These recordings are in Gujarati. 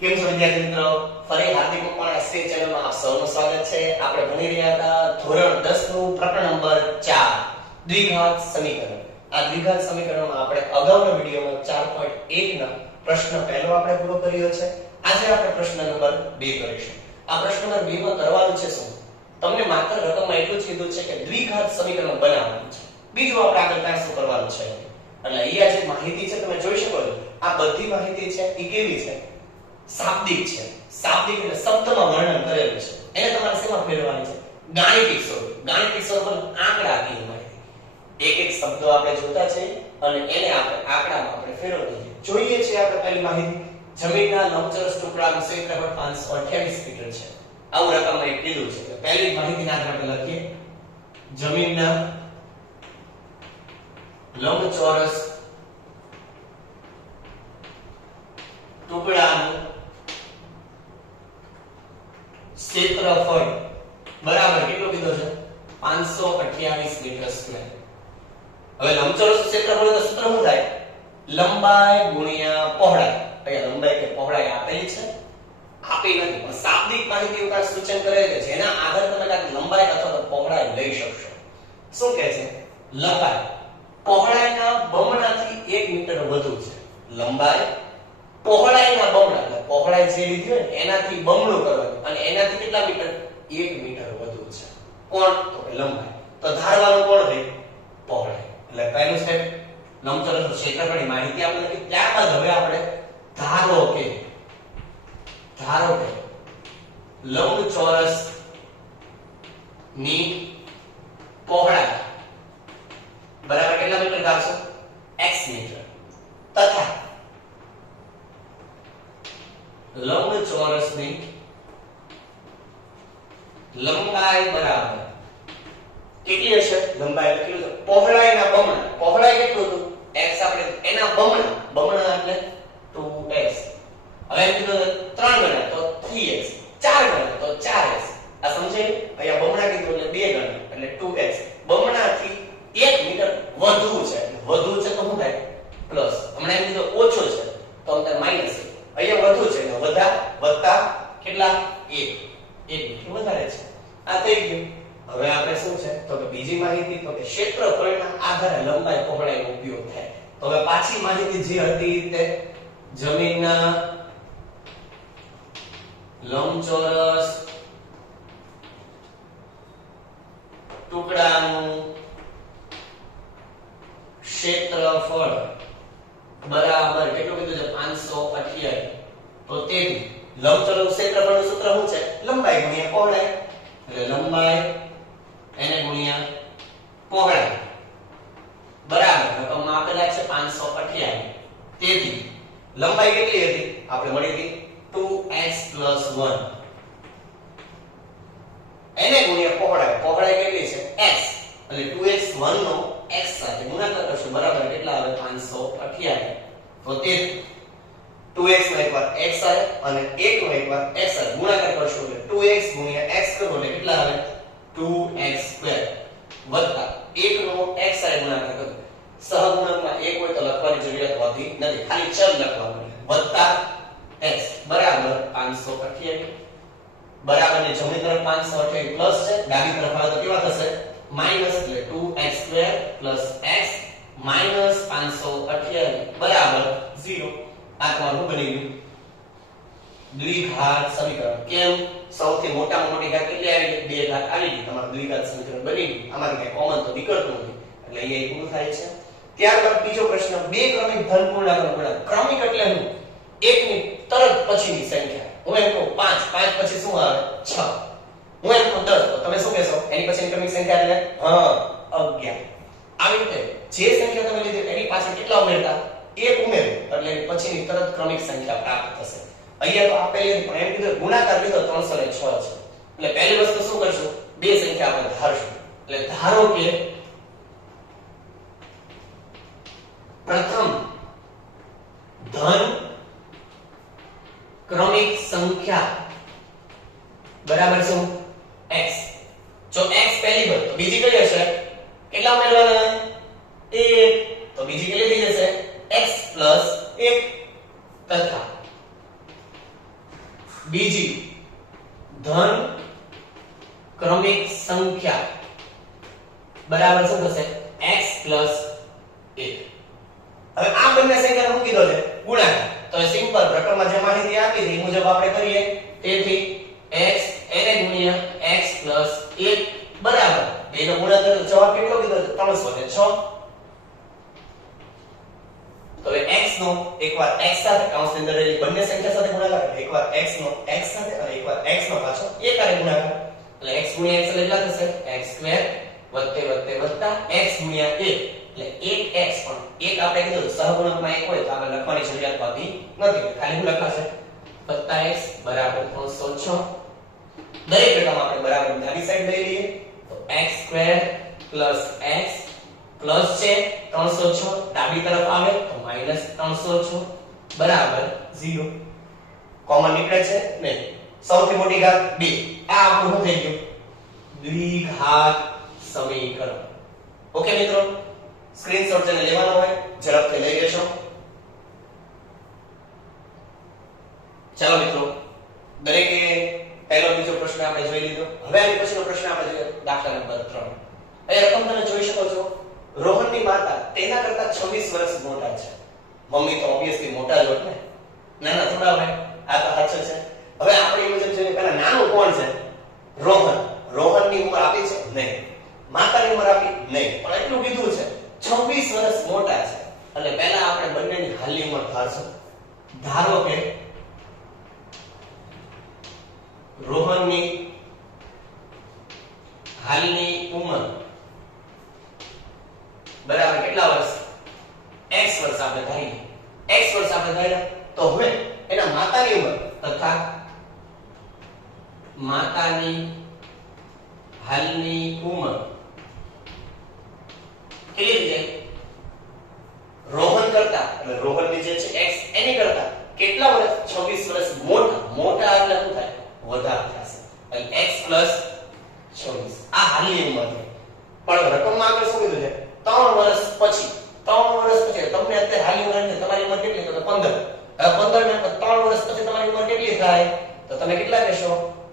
કેમ છો વિદ્યાર્થી મિત્રો? ફરી હાર્દિક રૂપાણા એસટી ચેનલમાં આપ સૌનું સ્વાગત છે. આપણે ભણી રહ્યા હતા ધોરણ 10 નું પ્રકરણ નંબર 4 દ્વિઘાત સમીકરણ. આ દ્વિઘાત સમીકરણમાં આપણે અગાઉના વિડિયોમાં 4.1 ના પ્રશ્ન પહેલો આપણે પૂરો કર્યો છે. આજે આપણે પ્રશ્ન નંબર 2 કરીશું. આ પ્રશ્ન નંબર 2 માં કરવાનું છે શું? તમને માત્ર રકમમાં એટલું જ કીધું છે કે દ્વિઘાત સમીકરણ બનાવવાનું છે. બીજું આપણે આગળ કાંઈ શું કરવાનું છે. એટલે અહીંયા જે માહિતી છે તમે જોઈ શકો છો. આ બધી માહિતી છે એ કેવી છે? શાબ્દિક છે. શાબ્દિક એટલે શબ્દમાં વર્ણન કરેલું છે. એને તમારે શેમાં ફેરવવાની છે? ગાણિતિક સ્વરૂપ. ગાણિતિક સ્વરૂપમાં આંકડા આપી માહિતી. એક એક શબ્દો આપણે જોતા છે અને એને આપણે આંકડામાં આપણે ફેરવવી છે. જોઈએ છે આપણે પહેલી માહિતી. જમીનના લંબચોરસ ટુકડાનું ક્ષેત્રફળ 528 મીટર છે. આવું રકમમાં એક કીધું છે. તો પહેલી માહિતીના આધારે આપણે લખીએ. જમીનના લંબચોરસ ટુકડાનું ક્ષેત્રફળ બરાબર કેટલું કીધું છે? 528 મીટર સ્ક્વેર. હવે લંબચોરસ ક્ષેત્રફળ તો સૂત્ર શું થાય? લંબાઈ ગુણ્યા પહોળાઈ. અહીંયા લંબાઈ કે પહોળાઈ આપેલી છે? આપી નથી, પણ શાબ્દિક માહિતી એવું કાંઈક સૂચન કરે કે જેના આધારે તમે કાંઈક લંબાઈ અથવા તો પહોળાઈ લઈ શકશો. શું કહે છે? લંબાઈ પહોળાઈના બમણાથી 1 મીટર વધુ છે. લંબાઈ પહોળાઈના બમણા, એટલે પહોળાઈ જે લીધી હોય ને એનાથી બમણું કરવાનું અને એનાથી કેટલા મીટર? 1 મીટર વધુ છે. કોણ? તો કે લંબાઈ. તો ધારવાનું કોણ છે? પહોળાઈ. એટલે પહેલું સ્ટેપ લંબચોરસ ક્ષેત્રફળની માહિતી આપણે લખી. ત્યારબાદ હવે આપણે ધારો કે લંબચોરસ ની પહોળાઈ બરાબર કેટલા મીટર ધારશો? x મીટર તથા લંબચોરસની લંબાઈ બરાબર કેટલી હશે? લંબાઈ કેટલું છે? પહોળાઈના બમણા. પહોળાઈ કેટલું હતું? x આપણે એના બમણા એટલે 2x. હવે એમ કીધું 3 ગણા તો 3x, 4 ગણા તો 4x. આ સમજાય? અહીંયા બમણા કીધું એટલે 2 ગણા એટલે 2x. બમણાથી 1 મીટર વધુ છે. વધુ છે તો શું થાય? પ્લસ. હમણાં એમ કીધું ઓછો છે તો અંદર માઈનસ. અહીંયા વધુ છે એટલે વત્તા કેટલા? 1 મીટર વધારે છે. આ થઈ ગયું. હવે આપણે શું છે તો કે બીજી માહિતી તો કે ક્ષેત્રફળના આધારે લંબાઈ પહોળાઈનો ઉપયોગ થાય. તો હવે પાછી માહિતી જે હતી તે જમીનના લંબચોરસ ટુકડાનું ક્ષેત્રફળ બરાબર કેટલું કીધું છે? 528. તો તેથી લંબચોરસ ક્ષેત્રફળનું સૂત્ર શું છે? લંબાઈ ગુણ્યા પહોળાઈ. એટલે લંબાઈ એને ગુણ્યા પહોળાઈ બરાબર રકમમાં આપેલા છે 528. તેથી લંબાઈ કેટલી હતી? આપણે મળી હતી 2x + 1. એને ગુણ્યા પહોળાઈ. પહોળાઈ કેટલી છે? x. એટલે 2x 1 નો x સાથે ગુણાકાર કરશું બરાબર કેટલા આવે? 528. તો તે 2x નો એકવાર x આવે અને 1 નો એકવાર x આવે ગુણાકાર કરશું એટલે 2x * x કરો એટલે કેટલા આવે? 2x² વત્તા 1 નો x આવે ગુણાકાર કરો. સહગુણકમાં 1 હોય તો લખવાની જરૂરિયાત હોતી નથી, ખાલી ચલ લખવાનું. વત્તા x બરાબર 528 બરાબર ને જમણી તરફ 528 પ્લસ છે, ડાબી તરફ આવે તો કેવા થશે? માઈનસ. એટલે 2x² + x માઈનસ 528 બરાબર 0. આ તમારું બની ગયું દ્વિઘાત સમીકરણ. કેમ? સૌથી મોટામાં મોટી ઘાત કેટલી આવી ગઈ? 2 ઘાત આવી ગઈ. તમારું દ્વિઘાત સમીકરણ બની ગયું. આમાંથી કઈ કોમન તો નીકળતું નથી એટલે અહીંયા પૂરું થાય છે. ત્યારબાદ બીજો પ્રશ્ન, બે ક્રમિક ધન પૂર્ણાંકનો ગુણાકાર. ક્રમિક એટલે શું? 1 ની તરત પછીની સંખ્યા. હું એમ કહું 5, 5 પછી શું આવે? 6. હું એમ કહું 10 તો તમે શું કહેશો? એની પછીની ક્રમિક સંખ્યા એટલે 11. આવી રીતે જે સંખ્યા તમે લીધી એની પાછળ કેટલા ઉમેરતા? 1 ઉમેરો એટલે પછીની તરત ક્રમિક સંખ્યા પ્રાપ્ત થશે. અહીંયા તો આપેલી પણ એમ કીધું ગુણાકાર લીધો 306 છે. એટલે પહેલી વસ્તુ શું કરશું? બે સંખ્યા આપણે ધારશું. એટલે ધારો કે પ્રથમ ધન ક્રમિક સંખ્યા બરાબર શું? x. જો x પહેલી હોય તો બીજી કઈ હશે? કેટલા ઉમેરવાના? 1. તો બીજી કેટલી થઈ જશે? x + 1 તથા બીજી ધન ક્રમિક સંખ્યા બરાબર શું થશે x 1. હવે આ બંને સંખ્યાને મૂકી દો છે ગુણાકાર. તો સિમ્પલ પ્રકરણમાં જે માહિતી આપી છે એ મુજબ આપણે કરીએ. તેથી x એને ગુણ્યા x 1 બરાબર બેનો ગુણાકાર તો જવાબ કેટલો કીધો છે 306. તો હવે x નો એકવાર x સાથે કૌંસની અંદર રહેલી બંને સંખ્યા સાથે ગુણાકાર, એકવાર x નો x સાથે અને એકવાર x નો પાછો એક હારે ગુણાકાર. એટલે x ગુણ્યા x એટલે કેટલા થશે x2 વત્તે x ગુણ્યા 1 એટલે 1x. પણ એક આપણે કીધું સહગુણકમાં 1 હોય તો આપણે લખવાની જરૂરિયાત હોતી નથી, ખાલી શું લખાશે x બરાબર 306. દરેક રકમ આપણે બરાબર ડાબી સાઈડ લઈ લઈએ તો x2 x પ્લસ છે 306 ડાબી તરફ આવે તો -306 બરાબર 0. કોમન નીકળે છે નહીં. સૌથી મોટી ઘાત 2. આ આપણું શું થઈ ગયું દ્વિઘાત સમીકરણ. ઓકે મિત્રો, સ્ક્રીનશોટ જેને લેવાનો હોય ઝડપથી લઈ લેશો. ચાલો મિત્રો, દરેકે પહેલો બીજો પ્રશ્ન આપણે જોઈ લીધો. હવે આની પછીનો પ્રશ્ન આપણે જોઈએ દાખલા નંબર 3. અહીં રકમ તમે જોઈ શકો છો. રોહનની માતા તેના કરતા 26 વર્ષ મોટા છે. મમ્મી તો ઓબ્વિયસલી મોટા જ હોત ને, નાના થોડા હોય. આ તો સાચું છે. હવે આપણે એ મુજબ જોઈએ પહેલા નાનું કોણ છે રોહન. રોહનની ઉંમર આપી છે નહીં, માતાની ઉંમર આપી નહીં, પણ એટલું કીધું છે 26 વર્ષ મોટા છે. એટલે પહેલા આપણે બંનેની હાલની ઉંમર ધારશું. ધારો કે રોહનની હાલની ઉંમર બરાબર કેટલા વર્ષ x વર્ષ આપણે ધારીએ. x વર્ષ આપણે ધાર્યા તો હવે એના માતાની ઉંમર તથા માતાની હાલની ઉંમર કેટલી થઈ જાય રોહન કરતા, એટલે રોહનની જે છે x એની કરતા કેટલા વર્ષ 26 વર્ષ મોટા. મોટા એટલે શું થાય વધારે થશે. એટલે x 26 આ હાલની ઉંમર છે. પણ રકમમાં આગળ શું કીધું છે 3 વર્ષ પછી. 3 વર્ષ પછી તમને અત્યારે હાલની ઉંમર છે તમારી ઉંમર કેટલી તો 15. હવે 15 ને 3 વર્ષ પછી તમારી ઉંમર કેટલી થાય તો તમે કેટલા કહેશો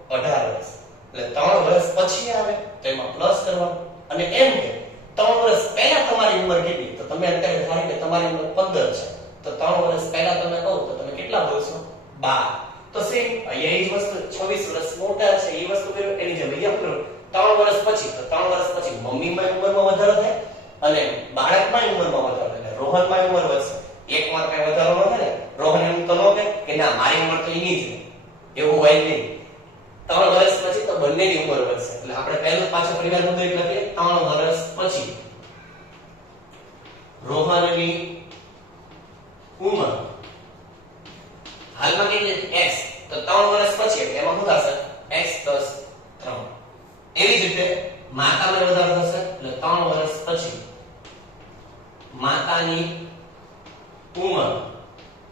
18 વર્ષ. એટલે 3 વર્ષ પછી આવે તો એમાં પ્લસ કરવાનું. અને એમ કે 3 વર્ષ પહેલા તમારી ઉંમર કેટલી તો તમે અત્યારે ધારો કે તમારી ઉંમર 15 છે તો 3 વર્ષ પહેલા તમે કહો તો તમે કેટલા બોલશો 12. તો સેમ અહીંયા એ જ વસ્તુ 26 વર્ષ મોટા છે એ વસ્તુ કરો એની જેમ અહીંયા કરો 3 વર્ષ પછી. તો 3 વર્ષ પછી મમ્મીમાં ઉંમરમાં વધારો થાય અને બાળકમાં ઉંમરમાં વધારો થાય. એટલે રોહનમાં ઉંમર વધશે. એકમાં કઈ વધારો ન થાય ને. રોહન એમ તો ન કે ના મારી ઉંમર તો એની જ એવું હોય નહીં. 3 વર્ષ પછી તો બંનેની ઉંમર વધશે. એટલે આપણે પહેલો પાછો પરિવાર મુદ્દો એક લખીએ 3 વર્ષ પછી રોહનની ઉંમર હાલમાં કેટલી x તો 3 વર્ષ પછી એટલે એમાં શું થશે x + 3. એવી જ રીતે માતામાં વધારો થશે એટલે 3 વર્ષ પછી માતાની ઉંમર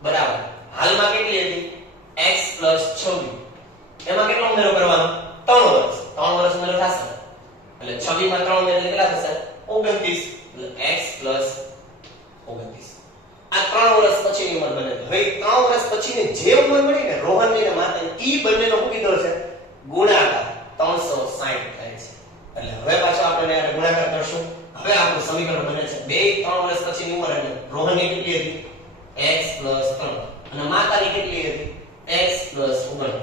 બરાબર હાલમાં કેટલી હતી x + 26. એમાં કેટલો ઉમેરો કરવાનો 3 વર્ષ. 3 વર્ષ ઉમેરો થશે એટલે 26 માં 3 ઉમેરો કેટલા થશે 29. એટલે x + 29. આ 3 વર્ષ પછીની ઉંમર બને. હવે 3 વર્ષ પછીની જે ઉંમર મળી ને રોહનની અને માતાની ઈ બંનેનો શું કીધો છે ગુણાકાર 360 થાય છે. એટલે હવે પાછો આપણે ગુણાકાર કરશું. હવે આપણું સમીકરણ બને છે બે 3 વર્ષ પછીની ઉંમર એટલે રોહનની કેટલી હતી x + 3 અને માતાની કેટલી હતી x + 29.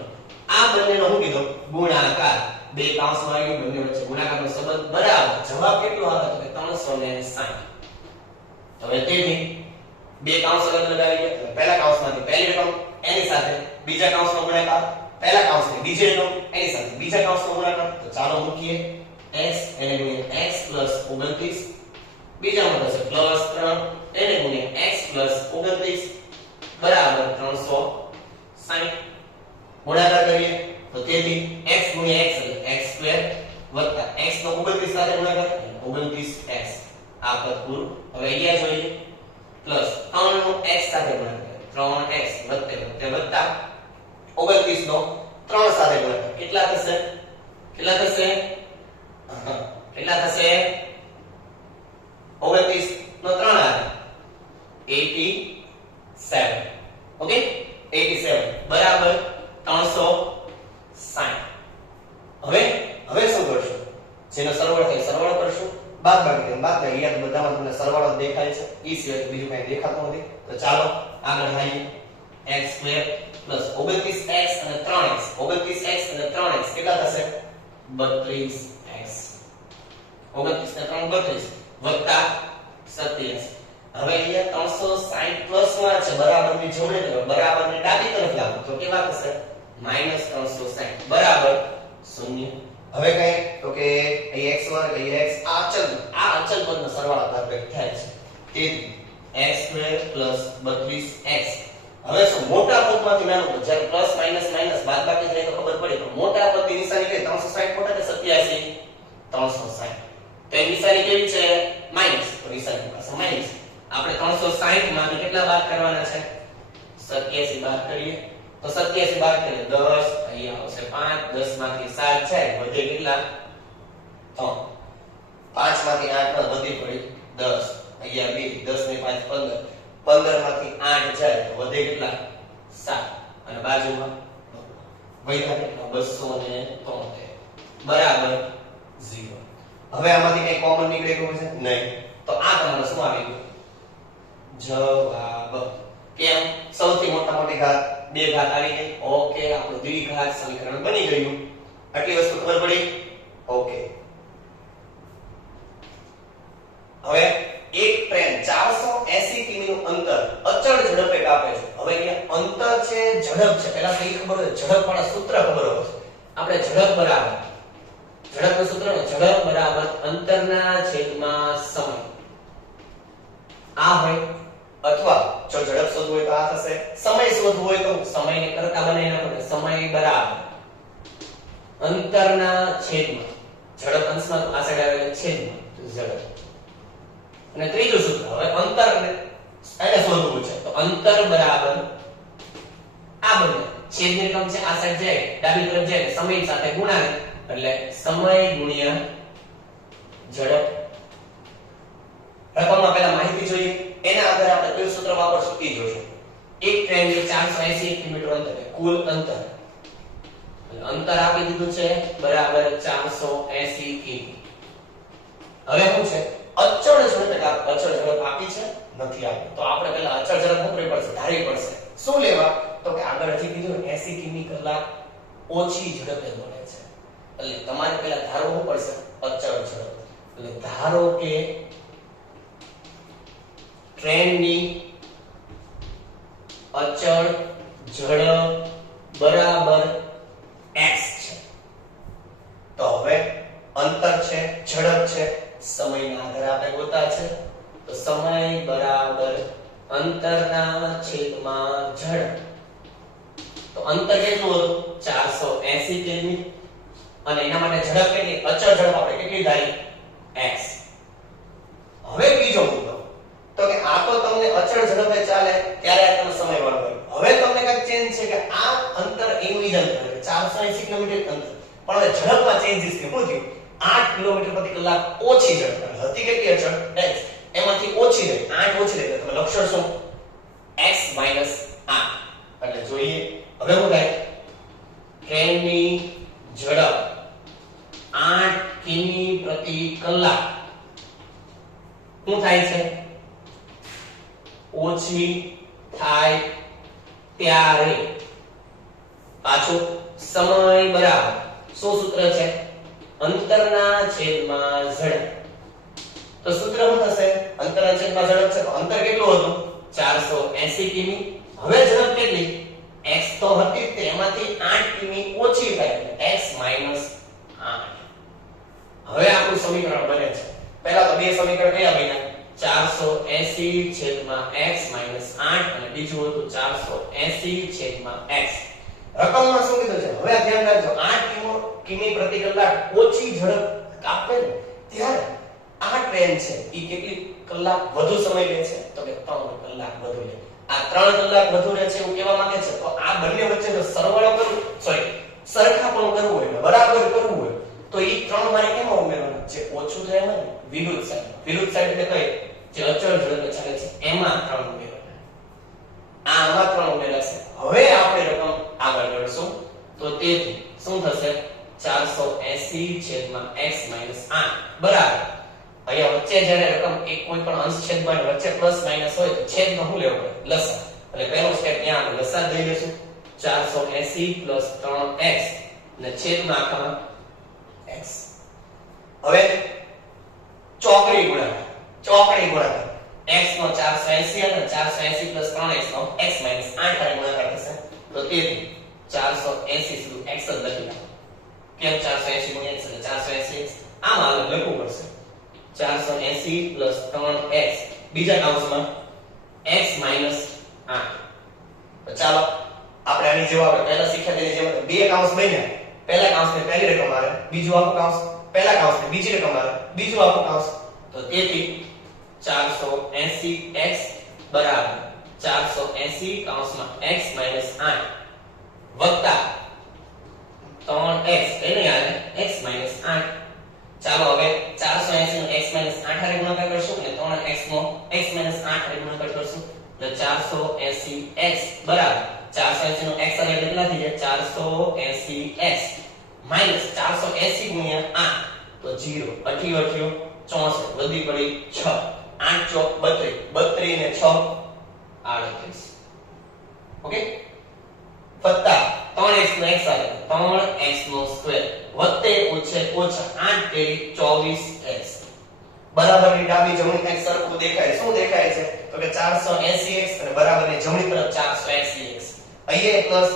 આ બંનેનો શું કીધો ગુણાકાર. બે કૌંસમાં આવી બંને વચ્ચે ગુણાકારનો સંબંધ બરાબર જવાબ કેટલો આવે તો કે 360. હવે તેથી બે કૌંસ અલગ અલગ આવી ગયા. પહેલા કૌંસમાંથી પહેલી રકમ એની સાથે બીજા કૌંસનો ગુણાકાર, પહેલા કૌંસની બીજી રકમ એની સાથે બીજા કૌંસનો ગુણાકાર. તો ચાલો મૂકીએ x એને ગુણ્યા x + 29 બીજામાં થશે +3 એને ગુણ્યા x + 29 બરાબર 360. ગુણાકાર કરીએ તો તેથી x ગુણ્યા x એટલે x2 વત્તા x નો 29 સાથે ગુણાકાર 29x. આ પદ પૂરું. હવે અહીંયા જોઈએ પ્લસ 3 નો x સાથે ગુણાકાર 3x વત્તે વત્તા 29 નો 3 સાથે ગુણાકાર કેટલા થશે કેટલા થશે 29 નો 3 આવે 87. ઓકે 87 બરાબર 360 360. હવે શું કરશું? જેનો સરવાળો થાય સરવાળો કરશું, બાદબાકી થાય બાદબાકી. અહીંયા તો બધામાં તમને સરવાળો જ દેખાય છે, ઈ સિવાય બીજું કંઈ દેખાતું નથી. તો ચાલો આગળ વધીએ. x² + 29x અને 3x. 29x અને 3x કેટલા થશે? 32x. 29 ને 3 32 વત્તા 27. હવે અહીંયા 360 પ્લસમાં છે, બરાબરની જોડે તો બરાબરની ડાબી તરફ લાવો તો કેવા થશે? -360 બરાબર 0. હવે કઈ તો કે અહીં x2 અહીં x આ અચલ પદનો સરવાળો પરફેક્ટ થાય છે. તેથી x² + 32x. હવે શું મોટા પદમાંથી નાનું પદ જ્યારે પ્લસ માઈનસ માઈનસ બાદબાકી થાય તો ખબર પડે. તો મોટા પદની નિશાની કઈ 360 મોટા કે 87? 360. તો એ નિશાની કેવી છે? માઈનસ. તો નિશાની પાસે માઈનસ. આપણે 360 માંથી કેટલા બાદ કરવાના છે? 87 બાદ કરીએ. તો 87 બાદ કરીએ 10 અહીંયા આવશે 5. 10 માંથી 7 જાય વધે કેટલા? 3. 5 માંથી 8 વધી પડી 10. અહીંયા 2 10 ને 5 15. 15 માંથી 8 જાય તો વધે કેટલા? 7. અને બાજુમાં વધ્યા કેટલા? 273 બરાબર 0. હવે આમાંથી કઈ કોમન નીકળે ગયું છે? નહીં. તો આ તમારો શું આવી ગયું? જવાબ. કેમ? સૌથી મોટી ઘાત બે ઘાત આવી ગઈ. ઓકે, આપણું દ્વિઘાત સમીકરણ બની ગયું. આટલી વસ્તુ ખબર પડી? ઓકે. હવે એક ટ્રેન 480 કિમી નું અંતર અચળ ઝડપે કાપે છે. હવે અહીંયા અંતર છે, ઝડપ છે. પહેલા કઈ ખબર હોય? ઝડપ વાળા સૂત્ર ખબર હોય. આપણે ઝડપ બરાબર ઝડપનું સૂત્ર ને ઝડપ બરાબર અંતરના છેદમાં સમય. આ હોય અથવા જો ઝડપ શોધવું હોય તો આ થશે. સમય શોધવું હોય તો સમયને કરતા બનાવી નાખો. સમય બરાબર અંતરના છેદમાં ઝડપ અંશમાં આ સાઈડ આવે છેદમાં ઝડપ. અને ત્રીજું સૂત્ર હવે અંતર એને શોધવું છે તો અંતર બરાબર આ બંને છેદની રકમ છે આ સાઈડ જાય ડાબી તરફ જાય સમય સાથે ગુણાકાર એટલે સમય ગુણ્યા ઝડપ. રકમમાં પહેલા માહિતી જોઈએ એના આધારે આપણે કયું સૂત્ર વાપરશું એ જોશું. એક ટ્રેનની 480 કિલોમીટર અંતર કુલ અંતર અંતર આપી દીધું છે બરાબર 480 કિમી. હવે શું છે? અચળ ઝડપ આપી છે નથી આપી. તો આપણે પહેલા અચળ ઝડપ મૂકવી પડશે, ધારવી પડશે. શું લેવા? તો કે આગળ હજી કીધું 80 કિમી કલાક ઓછી ઝડપે દોડે છે. એટલે તમારે પહેલા ધારવું પડશે અચળ ઝડપ. એટલે ધારો કે ટ્રેનની અચળ ઝડપ બરાબર x છે. તો હવે અંતર છે, ઝડપ છે, સમયના આધારે આપણે ગોતા છે. તો સમય બરાબર અંતરના છેદમાં ઝડપ. તો અંતર કેટલું હતું? 480 કિમી. અને એના માટે ઝડપ કેટલી? અચળ ઝડપ આપણે કેટલી ધારી? x. હવે બીજો મુદ્દો તો કે આ તો તમને અચળ ઝડપે ચાલે ત્યારે આ તમે સમય વાળો. હવે તમને કઈ ચેન્જ છે કે આ અંતર એનું ઈ જ અંતર 480 કિલોમીટર અંતર પણ હવે ઝડપમાં ચેન્જીસ થયું. શું થયું? 8 કિલોમીટર પ્રતિ કલાક ઓછી ઝડપ હતી. કેટલી અચળ? x. એમાંથી ઓછી રહી 8 ઓછી રહી તમે લખશો શું? x - 8. એટલે જોઈએ હવે શું થાય? ટ્રેનની ઝડપ 8 કિમી પ્રતિ કલાક શું થાય છે? ઓછી થાય ત્યારે પાછું સમય બરાબર શું સૂત્ર છે? અંતરના છેદમાં ઝડપ. તો સૂત્ર શું થશે? અંતરના છેદમાં ઝડપ છે તો અંતર કેટલું હતું? 480 કિમી. હવે ઝડપ કેટલી? x તો હતી તે એમાંથી 8 કિમી ઓછી થાય x - 8. હવે આપણું સમીકરણ બને છે. પહેલા તો બે સમીકરણ કયા બન્યા? 480/x - 8 અને બીજું હતું 480/x. રકમમાં શું કીધું છે? હવે ધ્યાન રાખજો 8 કિમી પ્રતિ કલાક ઓછી ઝડપ કાપે ને ત્યારે આ ટ્રેન છે ઈ કેટલી કલાક વધુ સમય લે છે? તો કે 3 કલાક વધુ લે. આ 3 કલાક વધુ લે છે એવું કહેવા માંગે છે. તો આ બંને વચ્ચેનો સરવાળો કરવો, સરખાપણું કરવું હોય, બરાબર કરવું હોય તો ઈ 3 મારે કેમાં ઉમેરવાના? જે ઓછું થાય એમાં વિરુદ્ધ સાઈડ. વિરુદ્ધ સાઈડ એટલે કઈ? જે અચળ ઝડપે ચાલે છે એમાં 3 ઉમેરવાના. આમાં 3 ઉમેરાશે. હવે આપણે રકમ આગળ ગણશું. તો તેથી શું થશે 480 છેદમાં x - 8 બરાબર અહીંયા વચ્ચે જ્યારે રકમ એક કોઈ પણ અંશ છેદમાં વચ્ચે પ્લસ માઈનસ હોય તો છેદમાં શું લેવું પડે લસા એટલે પહેલો સ્ટેપ ત્યાં આપણે લસા લઈ લેશું 480 + 3x ને છેદમાં આખામાં x હવે ચોકડી ગુણાકાર x નો 480 અને 480 + 3x નો x - 8 હારે ગુણાકાર થશે તો તેથી 480 સીધું x જ લખી નાખો કેમ 480 x એટલે 480x આમાં અલગ લખવું પડશે 480 + 3x બીજા કૌંસમાં x - 8 તો ચાલો આપણે આની જેવા આપણે પહેલા શીખ્યા તેની જેમ બે કૌંસ બન્યા પહેલા કૌંસને પહેલી રકમ આવે બીજું આખું કૌંસ પહેલા કૌંસને બીજી રકમ આવે બીજું આખું કૌંસ તો તેથી 480x બરાબર 480 કૌંસમાં x - 8 વત્તા 3x એને આવે x - 8 ચાલો હવે 480 નો x - 8 હારે ગુણાકાર કરશું અને 3x નો x - 8 હારે ગુણાકાર કરશું એટલે 480x બરાબર 480 નો x હારે કેટલા થઈ જાય 480x માઈનસ 480 ગુણ્યા 8 તો 0 88 64 વધી પડી 6 8 ચોક 32 ને 6 38 ઓકે વત્તા 3x નો x આવે 3x નો સ્ક્વેર વત્તે ઓછે ઓછા 8 તેરી 24x બરાબરની ડાબી જમણી સાઈડ સરખું દેખાય શું દેખાય છે તો કે 480x અને બરાબરની જમણી તરફ 480x અહીંયા પ્લસ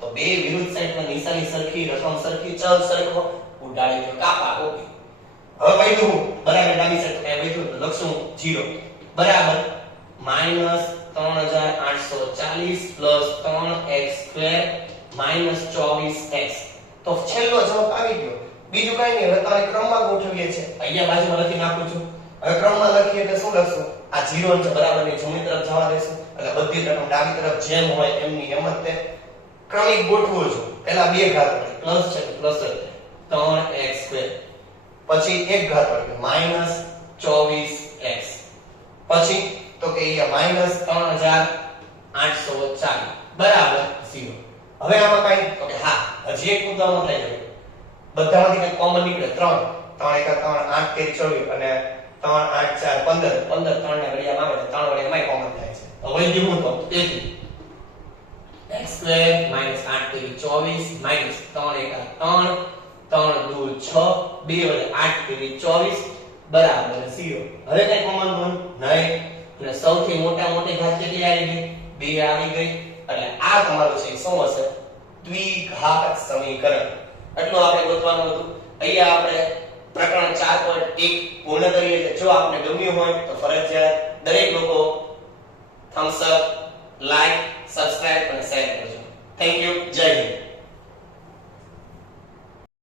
તો બે વિરુદ્ધ સાઈડમાં નિશાની સરખી રકમ સરખી ચલ સરખો ઉડાડી દો કાપા ઓકે હવે વૈધું બરાબર ડાબી સાઈડ એ વૈધું તો લખશું 0 બરાબર -3840 + 3x² - 24x તો છેલ્લો જવાબ આવી ગયો બીજું કઈ નહીં હવે તારે ક્રમમાં ગોઠવીએ છે અહીંયા બાજુમાં લખી નાખું છું હવે ક્રમમાં લખીએ એટલે શું લખશું આ 0 છે બરાબરની જમણી તરફ જવા દેશું એટલે બધી રકમ ડાબી તરફ જેમ હોય એમની એમ જ તે ક્રમિક ગોઠવું છું પહેલા બે ઘાત વડે પ્લસ છે પ્લસ 3x² પછી એક ઘાત વડે -24x પછી તો કે અહીંયા -3840 બરાબર 0 હવે આમાં કઈ તો કે હા હજી એક મુદ્દામાં થાય છે બધામાંથી કઈ કોમન નીકળે 3 3 1 3 8 તેરી 24 અને 3 8 4 15 3 ના ઘડિયામાં આવે એટલે 3 વડે એમાંય કોમન થાય છે હવે જેવું તો તેથી x² - 8 તેરી 24 - 3 1 3 3 2 6 2 વડે 8 તેરી 24 બરાબર 0 હવે કઈ કોમન બન નહીં અને સૌથી મોટી ઘાત કેટલી આવી ગઈ 2 આવી ગઈ એટલે આ તમારું છે શું હશે દ્વિઘાત સમીકરણ એટલું આપણે ગોતવાનું હતું અહીંયા આપણે પ્રકરણ 4.1 પૂર્ણ કરીએ જો આપને ગમ્યું હોય તો ફરજિયાત દરેક લોકો થમ્સ અપ લાઈક સબસ્ક્રાઇબ અને શેર કરજો થેન્ક યુ જય હિન્દ